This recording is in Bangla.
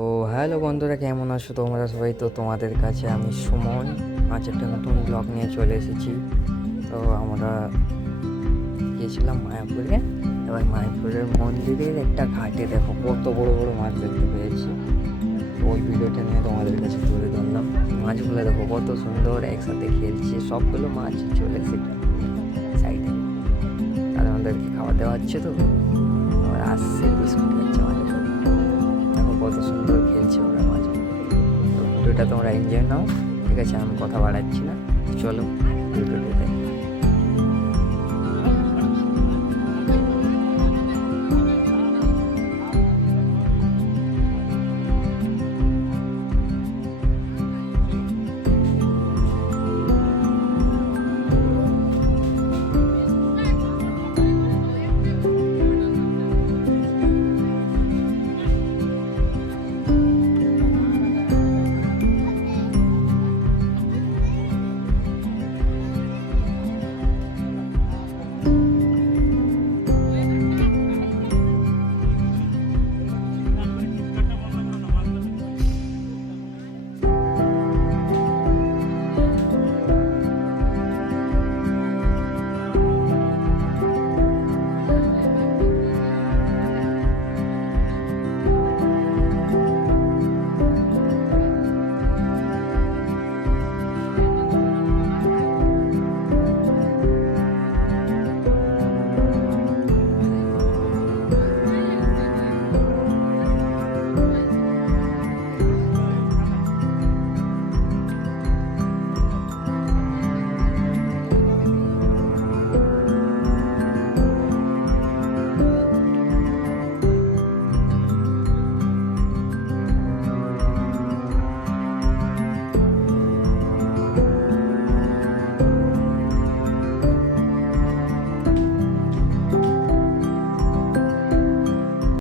ও হ্যালো বন্ধুরা, কেমন আছো তোমরা সবাই? তো তোমাদের কাছে আমি সুমন আজ একটা নতুন ব্লগ নিয়ে চলে এসেছি। তো আমরা গিয়েছিলাম মায়াপুরে। এবার মায়াপুরের মন্দিরের একটা ঘাটে দেখো কত বড় বড় মাছ দেখতে পেয়েছি। তো ওই ভিডিওটা নিয়ে তোমাদের কাছে তুলে ধরলাম। মাছগুলো দেখো কত সুন্দর একসাথে খেলছে, সবগুলো মাছ চলে এসেছে সাইডে। আর আমাদেরকে খাওয়া দেওয়া হচ্ছে। তো আবার আসছে বিস্কুট খাচ্ছে মাঝে, দেখো কত সুন্দর খেলছে ওরা মাছ। তো ভিডিওটা তোমরা এনজয় নাও, ঠিক আছে? আমি কথা বাড়াচ্ছি না, চলো ভিডিওটা দেখো।